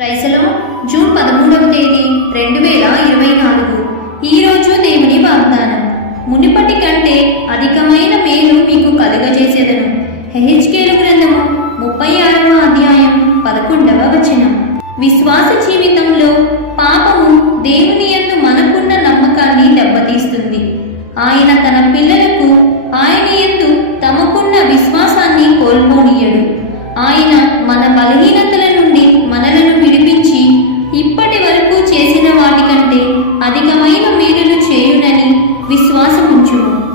ప్రైసలో June పదమూడవ తేదీ రెండు వేల ఇరవై నాలుగు. ఈరోజు దేవుని వాగ్దానం. మునిపటి కంటే అధికమైన మేలు మీకు కలుగజేసేదను. హెహెచ్కేలు గ్రంథము ముప్పై ఆరవ అధ్యాయం పదకొండవ వచనం. విశ్వాస జీవితంలో పాపము దేవుని ఎందు మనకున్న నమ్మకాన్ని దెబ్బతీస్తుంది. ఆయన తన పిల్లలకు ఆయన ఎందు తమకున్న విశ్వాసాన్ని కోల్పోనీయడు. ఆయన మన బలహీనత విశ్వాసముంచుము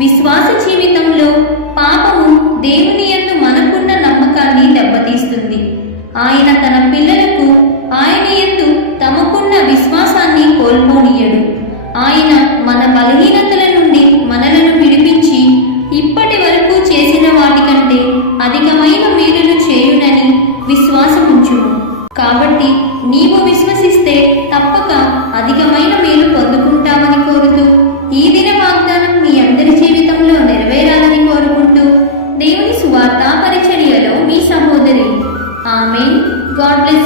విశ్వాస జీవితంలో పాపము దేవుని యందు మనకున్న నమ్మకాన్ని దెబ్బతీస్తుంది. ఆయన తన పిల్లలకు ఆయన యందు తమకున్న విశ్వాసాన్ని కోల్పోనియడు. ఆయన మన బలహీనతల నుండి మనలను విడిపించి ఇప్పటి వరకు చేసిన వాటికంటే అధికమైన మేలులు చేయునని విశ్వాసముంచుము. కాబట్టి నీవు విశ్వసిస్తే తప్పక God bless